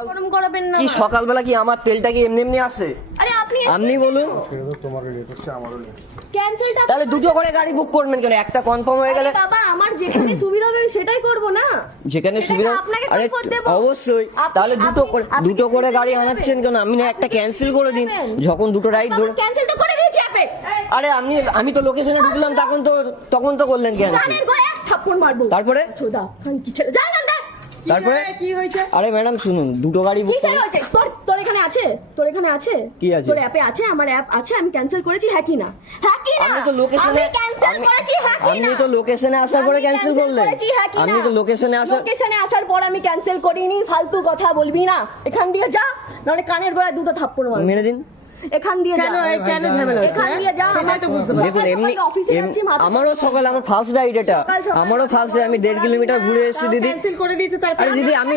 গরম করাবেন না। কি সকালবেলা কি আমার তেলটা কি এমনি এমনি আসে? আরে আপনি বলুন। ক্যান্সেলটা তাহলে দুটো করে গাড়ি বুক করবেন কেন? একটা কনফার্ম হয়ে গেলে বাবা আমার যেখানে সুবিধা হবে সেটাই করব না। যেখানে সেটা সুবিধা আপনাকে আরে কমফোর্ট দেব। অবশ্যই। তাহলে দুটো করে গাড়ি আনাচ্ছেন কেন? আপনি না একটা ক্যান্সেল করে দিন। যখন দুটো রাইড ধরে ক্যান্সেল তো করে দিয়েছি আপনি। আরে আমি তো লোকেশনে ঢুকলাম তখন তো করলেন ক্যান্সেল। কানের গোড়ায় এক থাপ্পড় মারবো। তারপরে চোদা কান কি ছেড়ে যা জানতে। তারপরে কি হয়েছে? আরে ম্যাডাম শুনুন, দুটো গাড়ি কি বুক ছেড়ে হয়েছে? তোর এখানে আছে? তোর এখানে আছে? কি আছে? তোর অ্যাপে আছে? আমার অ্যাপ আছে, আমি ক্যান্সেল করেছি, হ্যাঁ কি না? হ্যাঁ কি না? আপনি তো লোকেশনে আমি ক্যান্সেল করেছি, হ্যাঁ কি না? আপনি তো লোকেশনে আসার পরে আমি ক্যান্সেল করলেন। করেছি, হ্যাঁ কি না? আপনি তো লোকেশনে আসার পর আমি ক্যান্সেল করিনি। ফালতু কথা বলবি না। এখান দিয়ে যা, নাহলে কানের গোড়ায় দুটো থাপ্পড় মারবো। মেরে দিন। এখান দিয়ে যা। কেন ঝামেলা হচ্ছে? এখান দিয়ে যা। সেটাই তো বুঝতে পারছি। দেখুন এমনি আমারও সকালে আমার ফার্স্ট রাইড এটা। আমারও ফার্স্ট রাইড, আমি 1.5 কিলোমিটার ঘুরে এসেছি দিদি। ক্যান্সেল করে দিয়েছে তারপর আরে দিদি আমি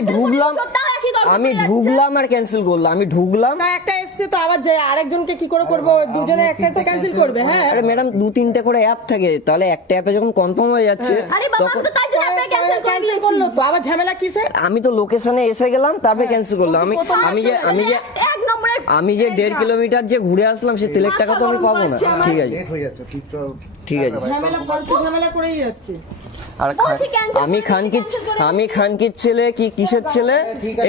ঢুকলাম আর ক্যান্সেল করলাম। আমি ঢুকলাম। তা একটা এসছে তো আবার যে আরেকজনকে কি করে করবো? দুজনে একটা তো ক্যান্সেল করবে। হ্যাঁ আরে ম্যাডাম 2-3টে করে অ্যাপ থাকে, তাহলে একটা অ্যাপে যখন কনফার্ম হয়ে যাচ্ছে আরে বাবা আমি তো তাই জন্য আপনাকে ক্যান্সেল করে ক্যান্সেল দিয়েছি। করলো তো আবার ঝামেলা কিসে? আমি তো লোকেশনে এসে গেলাম তারপরে ক্যান্সেল করলাম। এক নম্বরের আমি যে 1.5 কিলোমিটার যে ঘুরে আসলাম সে তেলের টাকা তো আমি পাবো না। ঠিক আছে ঠিক আছে। ঝামেলা ফালতু ঝামেলা করেই যাচ্ছে। আর আমি খানকির ছেলে কি কিসের ছেলে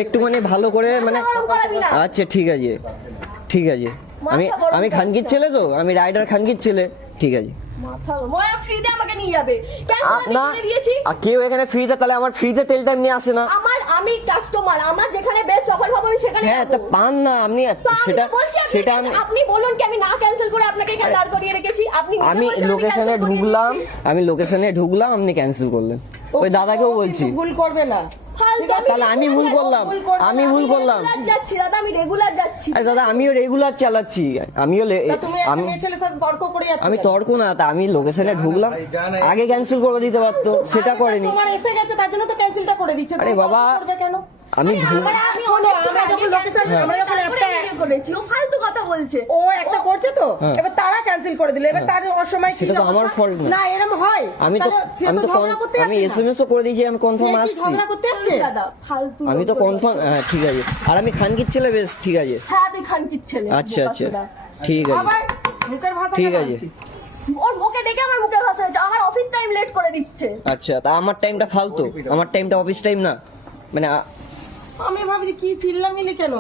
একটুখানি ভালো করে মানে আচ্ছা ঠিক আছে ঠিক আছে। আমি খানকির ছেলে তো, আমি রাইডার খানকির ছেলে। ঠিক আছে মাথা মোয়া ফ্রিতে আমাকে নিয়ে যাবে। কেন আমি না করে দিয়েছি? আর কেউ এখানে ফ্রিতে, তাহলে আমার ফ্রিতে তেলটা এমনি আসে না। আমি কাস্টমার, আমার যেখানে বেস্ট অফার পাবো আমি সেখানে হ্যাঁ তা যাবো। পান না আপনি তো আমি সেটা তো বলছি সেটা আমি আপনি বলুন কি আমি না ক্যান্সেল করে আপনাকে এখানে দাঁড় করিয়ে রেখেছি? আপনি নিজে আমি বলছেন লোকেশনে cancel করিয়ে ঢুকলাম দিয়েছি। আমি লোকেশনে ঢুকলাম আপনি ক্যান্সেল করলেন। ওই দাদাকেও বলছি কিন্তু ভুল করবে না। ফালতু তাহলে আমি ভুল করলাম। আমি ভুল করলাম। রেগুলার যাচ্ছি দাদা, আমি রেগুলার যাচ্ছি। আরে দাদা আমিও রেগুলার চালাচ্ছি। তা তুমি একটা মেয়ে ছেলের সাথে তর্ক করে যাচ্ছ আমি কেন? তর্ক না, তা আমি লোকেশনে ঢুকলাম, আগে ক্যান্সেল করে দিতে পারতো, সেটা করেনি। তোমার এসে গেছে তার জন্য তো ক্যান্সেলটা করে দিচ্ছে। আরে তুমি বাবা, তর্ক করবে কেন? আমি ঢুক আমি শোনো, অনেক আমরা যখন লোকেশন আমরা যখন একটা করেছি, ও ফালতু কথা বলছে। ও একটা করছে তো হ্যাঁ। এবার তারা ক্যান্সেল করে দিলে, এবার তার অসময় কি সেটা তো আমার অবস্থা? fault না। না এরকম হয়। আমি তো তাহলে সে ঝগড়া করতে আমি যাচ্ছে না। এসএমএস ও করে দিয়েছি আমি সে কনফার্ম কি আসছি। ঝগড়া করতে যাচ্ছে? দাদা ফালতু আমি তো লোক কনফার্ম, হ্যাঁ ঠিক আছে। আর আমি খানকির ছেলে, বেশ ঠিক আছে। হ্যাঁ আমি খানকির ছেলে। আচ্ছা বোকা আচ্ছা ছোড়া। ঠিক আছে আবার মুখের ভাষা ঠিক কেন আছে। আনছিস? ওর মুখে দেখে আমার মুখের ভাষা হচ্ছে, আমার অফিস টাইম লেট করে দিচ্ছে। আচ্ছা তা আমার টাইমটা ফালতু, আমার টাইমটা অফিস টাইম না মানে আমি ভাবছি কি চিল্লামিলি কেন?